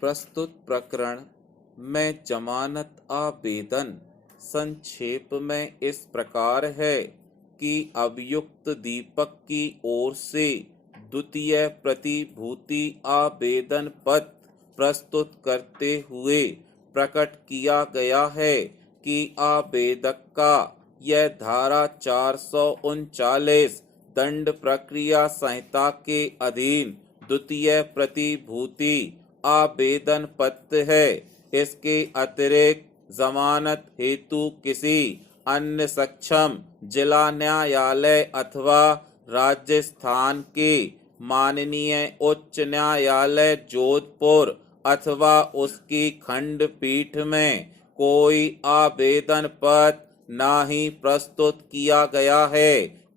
प्रस्तुत प्रकरण में जमानत आवेदन संक्षेप में इस प्रकार है कि अभियुक्त दीपक की ओर से द्वितीय प्रतिभूति आवेदन पत्र प्रस्तुत करते हुए प्रकट किया गया है कि आवेदक का यह धारा 439 दंड प्रक्रिया संहिता के अधीन द्वितीय प्रतिभूति आवेदन पत्र है। इसके अतिरिक्त जमानत हेतु किसी अन्य सक्षम जिला न्यायालय अथवा राजस्थान के माननीय उच्च न्यायालय जोधपुर अथवा उसकी खंडपीठ में कोई आवेदन पत्र ना ही प्रस्तुत किया गया है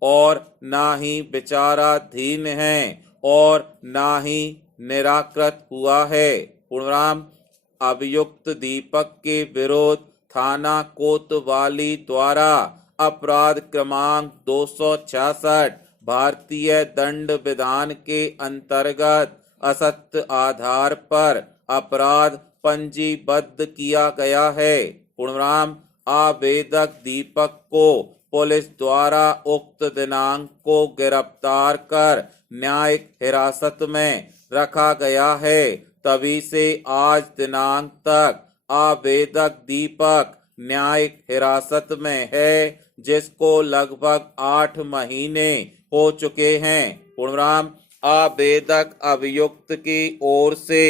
और ना ही विचाराधीन है और ना ही निराकृत हुआ है। पूर्णविराम। अभियुक्त दीपक के विरुद्ध थाना कोतवाली द्वारा अपराध क्रमांक 266 भारतीय दंड विधान के अंतर्गत असत्य आधार पर अपराध पंजीबद्ध किया गया है। पूर्णविराम। आवेदक दीपक को पुलिस द्वारा उक्त दिनांक को गिरफ्तार कर न्यायिक हिरासत में रखा गया है। तभी से आज दिनांक तक आवेदक दीपक न्यायिक हिरासत में है, जिसको लगभग 8 महीने हो चुके हैं। पूर्णविराम। आवेदक अभियुक्त की ओर से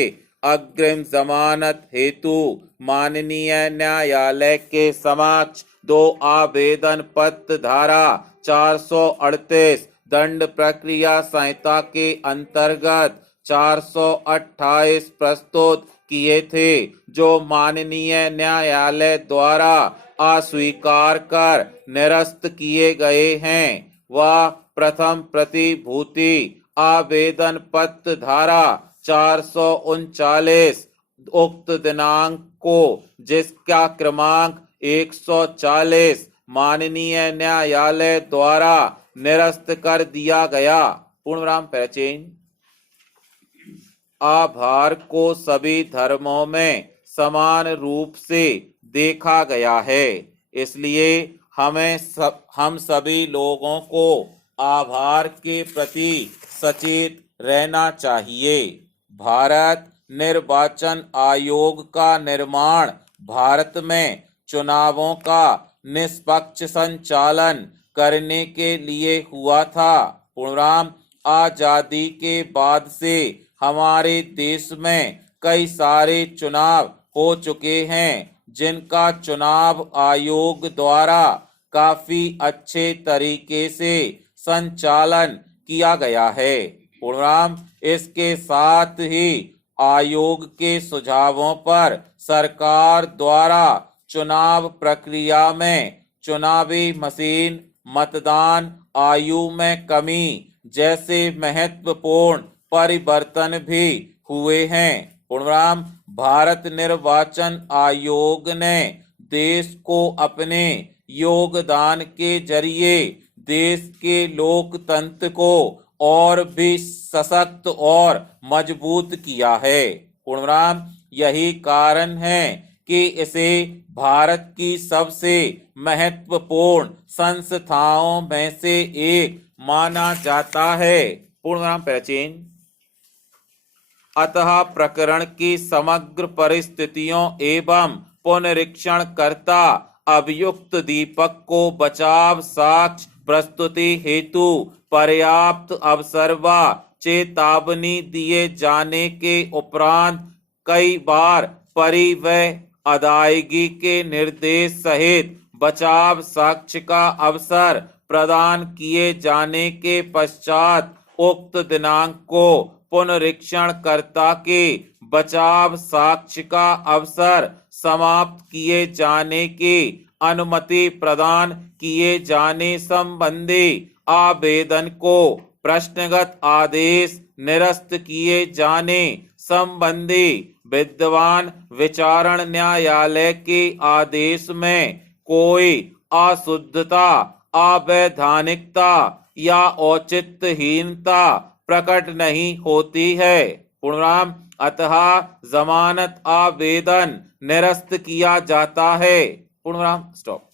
अग्रिम जमानत हेतु माननीय न्यायालय के समक्ष 2 आवेदन पत्र धारा 438 दंड प्रक्रिया संहिता के अंतर्गत 428 प्रस्तुत किए थे, जो माननीय न्यायालय द्वारा अस्वीकार कर निरस्त किए गए हैं। वह प्रथम प्रतिभूति आवेदन पत्र धारा 439 उक्त दिनांक को, जिसका क्रमांक 140 माननीय न्यायालय द्वारा निरस्त कर दिया गया। पूर्णविराम। पैराचेन। आभार को सभी धर्मों में समान रूप से देखा गया है, इसलिए हम सभी लोगों को आभार के प्रति सचेत रहना चाहिए। भारत निर्वाचन आयोग का निर्माण भारत में चुनावों का निष्पक्ष संचालन करने के लिए हुआ था। पूर्णविराम। आजादी के बाद से हमारे देश में कई सारे चुनाव हो चुके हैं, जिनका चुनाव आयोग द्वारा काफी अच्छे तरीके से संचालन किया गया है। पूर्णविराम। इसके साथ ही आयोग के सुझावों पर सरकार द्वारा चुनाव प्रक्रिया में चुनावी मशीन, मतदान आयु में कमी जैसे महत्वपूर्ण परिवर्तन भी हुए हैं। पूर्णविराम। भारत निर्वाचन आयोग ने देश को अपने योगदान के जरिए देश के लोकतंत्र को और भी सशक्त और मजबूत किया है। पूर्णविराम। यही कारण है कि इसे भारत की सबसे महत्वपूर्ण संस्थाओं में से एक माना जाता है। पूर्णविराम। पैराचेन। अतः प्रकरण की समग्र परिस्थितियों एवं पुनरीक्षण करता अभियुक्त दीपक को बचाव साक्ष्य प्रस्तुति हेतु पर्याप्त अवसर व चेतावनी दिए जाने के उपरांत कई बार परिवहन अदायगी के निर्देश सहित बचाव साक्ष्य का अवसर प्रदान किए जाने के पश्चात उक्त दिनांक को पुनरीक्षणकर्ता के बचाव साक्ष्य का अवसर समाप्त किए जाने की अनुमति प्रदान किए जाने संबंधी आवेदन को प्रश्नगत आदेश निरस्त किए जाने संबंधी विद्यमान विचारण न्यायालय के आदेश में कोई अशुद्धता, अवैधानिकता या औचित्यहीनता प्रकट नहीं होती है। पूर्णविराम। अतः जमानत आवेदन निरस्त किया जाता है। पूर्ण विराम, स्टॉप।